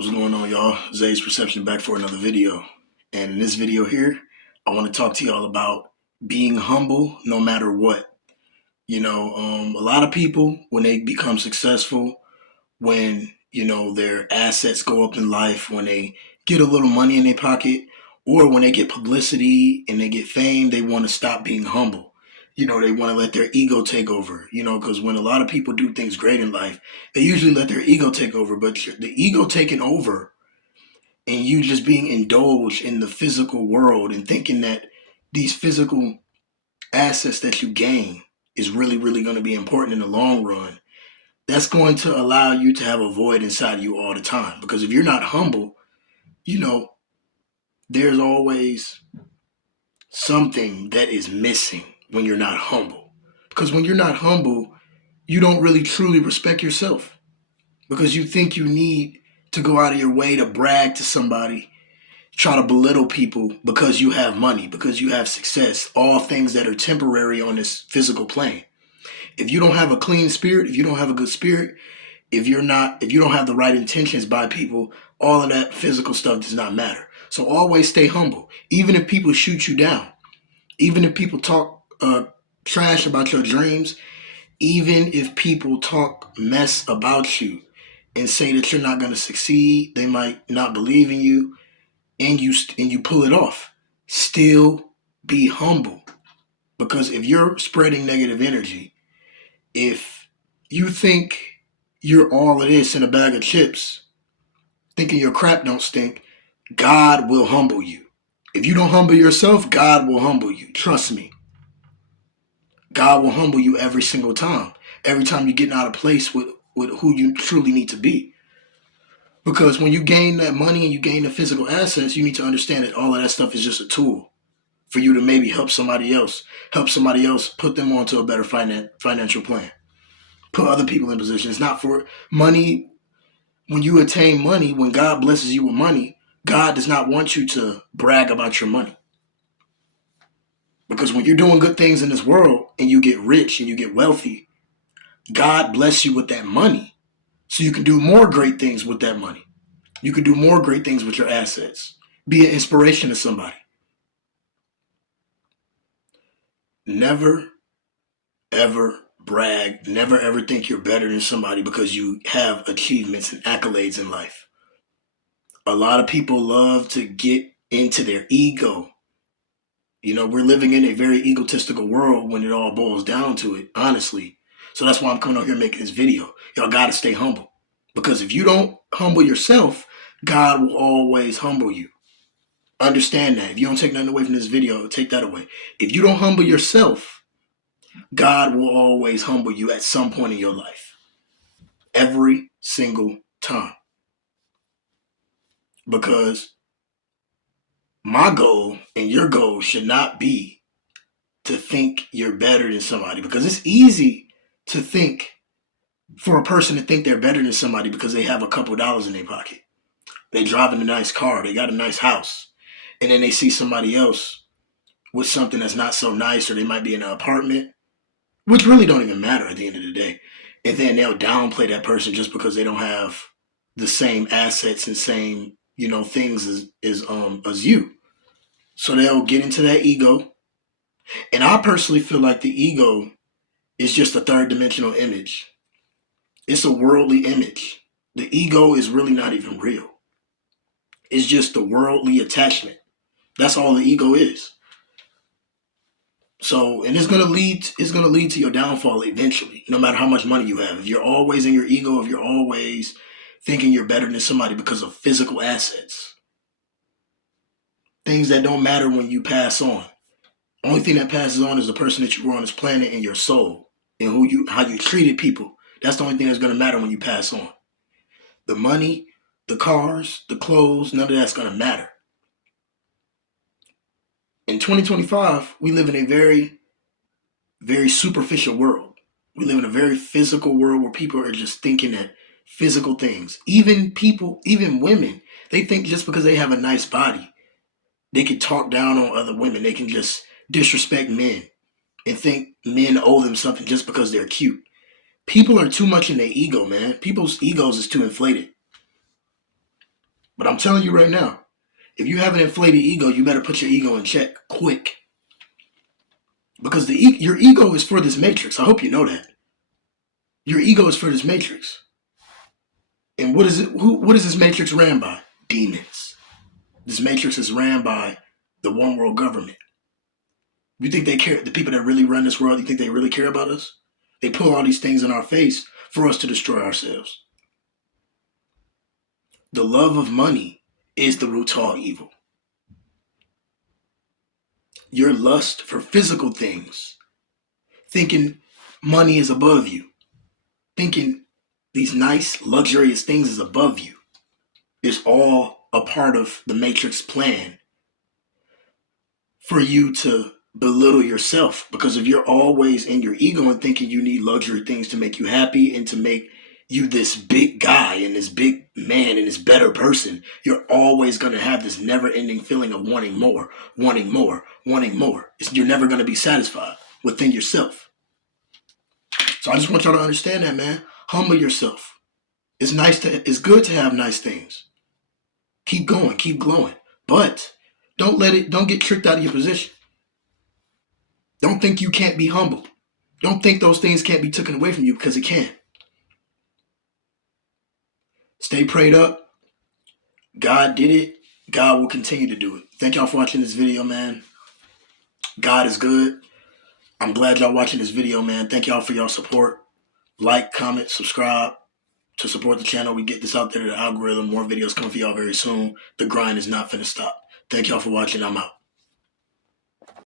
What's going on, y'all? Zay's Perception back for another video. And in this video here, I want to talk to y'all about being humble no matter what. A lot of people, when they become successful, when, their assets go up in life, when they get a little money in their pocket, or when they get publicity and they get fame, they want to stop being humble. They want to let their ego take over, because when a lot of people do things great in life, they usually let their ego take over. But the ego taking over and you just being indulged in the physical world and thinking that these physical assets that you gain is really, really going to be important in the long run, that's going to allow you to have a void inside you all the time. Because if you're not humble, you know, there's always something that is missing when you're not humble. Because when you're not humble, you don't really truly respect yourself because you think you need to go out of your way to brag to somebody, try to belittle people because you have money, because you have success, all things that are temporary on this physical plane. If you don't have a clean spirit, if you don't have a good spirit, if you don't have the right intentions by people, all of that physical stuff does not matter. So always stay humble. Even if people shoot you down, even if people talk trash about your dreams, even if people talk mess about you and say that you're not going to succeed, they might not believe in you, and you pull it off. Still be humble, because if you're spreading negative energy, if you think you're all of this in a bag of chips, thinking your crap don't stink, God will humble you. If you don't humble yourself, God will humble you. Trust me. God will humble you every single time. Every time you're getting out of place with who you truly need to be. Because when you gain that money and you gain the physical assets, you need to understand that all of that stuff is just a tool for you to maybe help somebody else put them onto a better financial plan, put other people in position. It's not for money. When you attain money, when God blesses you with money, God does not want you to brag about your money. Because when you're doing good things in this world and you get rich and you get wealthy, God bless you with that money so you can do more great things with that money. You can do more great things with your assets. Be an inspiration to somebody. Never, ever brag. Never, ever think you're better than somebody because you have achievements and accolades in life. A lot of people love to get into their ego. We're living in a very egotistical world when it all boils down to it, honestly. So that's why I'm coming out here making this video. Y'all got to stay humble. Because if you don't humble yourself, God will always humble you. Understand that. If you don't take nothing away from this video, take that away. If you don't humble yourself, God will always humble you at some point in your life. Every single time. Because my goal and your goal should not be to think you're better than somebody. Because it's easy to think, for a person to think they're better than somebody because they have a couple dollars in their pocket. They driving a nice car. They got a nice house. And then they see somebody else with something that's not so nice, or they might be in an apartment, which really don't even matter at the end of the day. And then they'll downplay that person just because they don't have the same assets and same, things as you. So they'll get into that ego. And I personally feel like the ego is just a third dimensional image. It's a worldly image. The ego is really not even real. It's just the worldly attachment. That's all the ego is. So, and it's gonna lead to your downfall eventually, no matter how much money you have. If you're always in your ego, if you're always thinking you're better than somebody because of physical assets, things that don't matter when you pass on. Only thing that passes on is the person that you were on this planet and your soul and how you treated people. That's the only thing that's gonna matter when you pass on. The money, the cars, the clothes, none of that's gonna matter. In 2025, we live in a very, very superficial world. We live in a very physical world where people are just thinking that physical things. Even people, even women, they think just because they have a nice body, they can talk down on other women. They can just disrespect men and think men owe them something just because they're cute. People are too much in their ego, man. People's egos is too inflated. But I'm telling you right now, if you have an inflated ego, you better put your ego in check quick. Because your ego is for this matrix. I hope you know that. Your ego is for this matrix. And what is it? What is this matrix ran by? Demons. This matrix is ran by the one world government. You think they care? The people that really run this world, you think they really care about us? They pull all these things in our face for us to destroy ourselves. The love of money is the root to all evil. Your lust for physical things, thinking money is above you, thinking these nice, luxurious things is above you, is all a part of the matrix plan for you to belittle yourself. Because if you're always in your ego and thinking you need luxury things to make you happy and to make you this big guy and this big man and this better person, you're always going to have this never-ending feeling of wanting more, wanting more, wanting more. You're never going to be satisfied within yourself. So I just want y'all to understand that, man. Humble yourself. It's good to have nice things. Keep going, keep glowing. But don't get tricked out of your position. Don't think you can't be humble. Don't think those things can't be taken away from you, because it can. Stay prayed up. God did it. God will continue to do it. Thank y'all for watching this video, man. God is good. I'm glad y'all watching this video, man. Thank y'all for your support. Like, comment, subscribe to support the channel. We get this out there to the algorithm. More videos coming for y'all very soon. The grind is not finna stop. Thank y'all for watching. I'm out.